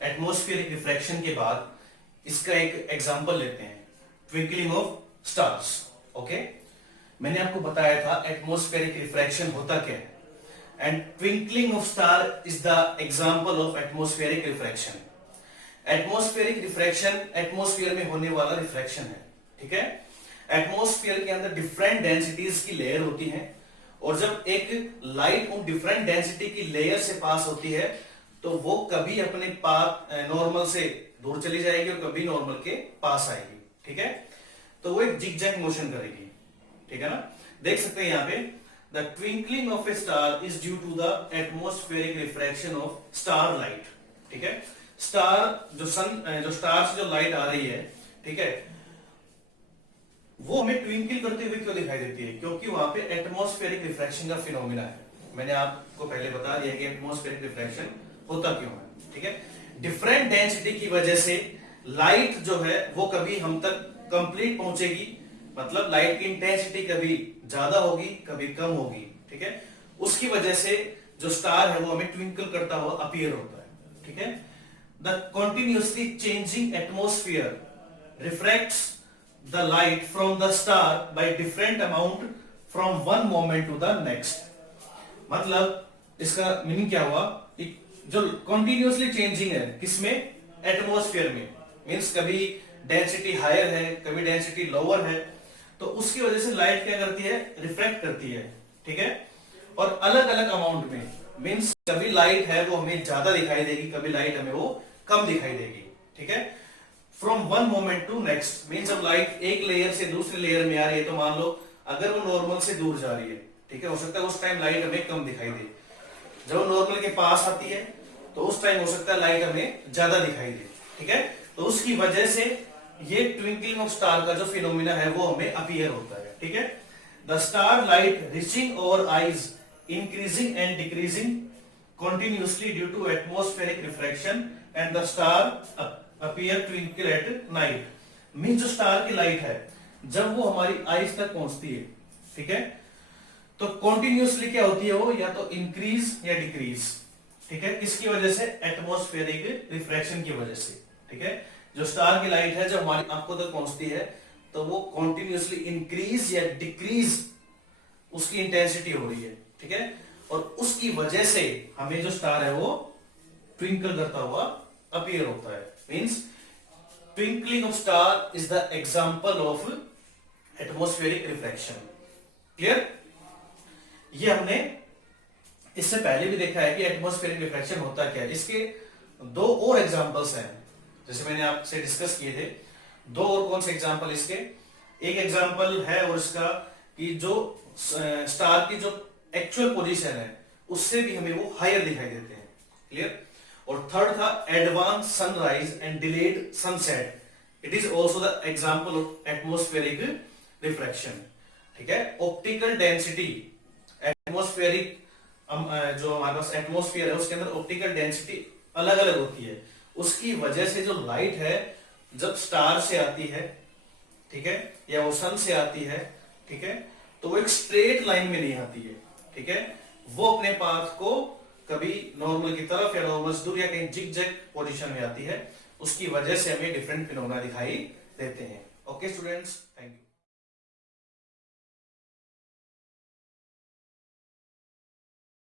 Atmospheric refraction के बाद इसका एक एग्जांपल लेते हैं, ट्विंकलिंग ऑफ स्टार्स। ओके, मैंने आपको बताया था एटमॉस्फेरिक रिफ्रैक्शन होता क्या है, and twinkling of star is the example of atmospheric refraction. Atmospheric refraction atmosphere में होने वाला रिफ्रैक्शन है। ठीक है, एटमॉस्फेयर के अंदर डिफरेंट डेंसिटीज की लेयर होती हैं, और जब एक लाइट उन डिफरेंट डेंसिटी की लेयर से पास होती है तो वो कभी अपने पाथ नॉर्मल से दूर चली जाएगी और कभी नॉर्मल के पास आएगी। ठीक है, तो वो एक जिगजैग मोशन करेगी। ठीक है ना, देख सकते हैं यहाँ पे the twinkling of a star is due to the atmospheric refraction of star light. ठीक है, स्टार जो स्टार से जो लाइट आ रही है, ठीक है, वो हमें ट्विंकल करते हुए क्यों दिखाई देती है? क्योंकि वहां पे एटमॉस्फेरिक रिफ्रैक्शन का फिनोमिना है। मैंने आपको पहले बता दिया कि एटमॉस्फेरिक रिफ्रैक्शन होता क्यों है। ठीक है, डिफरेंट डेंसिटी की वजह से लाइट जो है वो कभी हम तक कंप्लीट पहुंचेगी, मतलब लाइट की इंटेंसिटी कभी ज्यादा होगी कभी कम होगी। ठीक है, उसकी वजह से जो स्टार है वो हमें ट्विंकल करता हुआ अपीयर होता है। ठीक है, the continuously changing atmosphere refracts the light from the star by different amount from one moment to the next। मतलब इसका मीनिंग क्या हुआ, जो कंटिन्यूअसली चेंजिंग है किसमें, एटमॉस्फेयर में, मींस कभी डेंसिटी हायर है कभी डेंसिटी लोअर है, तो उसकी वजह से लाइट क्या करती है, रिफ्रैक्ट करती है। ठीक है, और अलग अलग अमाउंट में, मींस कभी लाइट है वो हमें ज्यादा दिखाई देगी, कभी लाइट हमें वो कम दिखाई देगी। ठीक है, from one moment to next, mean जब लाइट एक लेयर से दूसरे लेयर में आ रही है तो मान लो अगर वो नॉर्मल से दूर जा रही है, ठीक है, हो सकता है उस टाइम लाइट हमें कम दिखाई दे। जब वो नॉर्मल के पास आती है तो उस टाइम हो सकता है लाइट हमें ज्यादा दिखाई दे। ठीक है, तो उसकी वजह से ये ट्विंकलिंग ऑफ स्टार का जो फिनोमिना है वो हमें अपीयर होता है। ठीक है, the star light reaching over eyes increasing and decreasing continuously due to atmospheric refraction and the star appear twinkle at night। Mean जो स्टार की लाइट है जब वो हमारी आईज तक पहुंचती है, ठीक है, तो कॉन्टिन्यूसली क्या होती है वो, या तो इंक्रीज या डिक्रीज। ठीक है, किसकी वजह से, एटमॉस्फेरिक रिफ्रैक्शन की वजह से। ठीक है, जो स्टार की लाइट है जब हमारी आंखों तक पहुंचती है तो वो कॉन्टिन्यूसली इंक्रीज या डिक्रीज उसकी इंटेंसिटी हो रही है। ठीक है, और उसकी वजह से हमें जो स्टार है वो ट्विंकल करता हुआ अपीयर होता है। Means twinkling of star is the example of atmospheric refraction. Clear? ये हमने इससे पहले भी देखा है कि एटमॉस्फेरिक रिफ्रैक्शन होता क्या है। इसके दो और एग्जांपल्स हैं, जैसे मैंने आपसे डिस्कस किए थे। दो और कौन से एग्जांपल इसके, एक एग्जांपल है और इसका कि जो स्टार की जो एक्चुअल पोजीशन है उससे भी हमें वो हायर दिखाई देते हैं। क्लियर? और थर्ड था advance sunrise and delayed sunset, it is also the example of atmospheric refraction. ठीक है, ऑप्टिकल डेंसिटी, एटमॉस्फेरिक जो हमारे पास एटमॉस्फेयर है उसके अंदर ऑप्टिकल डेंसिटी अलग अलग होती है। उसकी वजह से जो लाइट है जब स्टार से आती है, ठीक है, या वो सन से आती है, ठीक है, तो वो एक स्ट्रेट लाइन में नहीं आती है। ठीक है, वो अपने पाथ को कभी नॉर्मल की तरफ या नॉर्मल से दूर या कहीं जिगजैग पोजीशन में आती है। उसकी वजह से हमें डिफरेंट फिनोमेना दिखाई देते हैं। Okay students, thank you.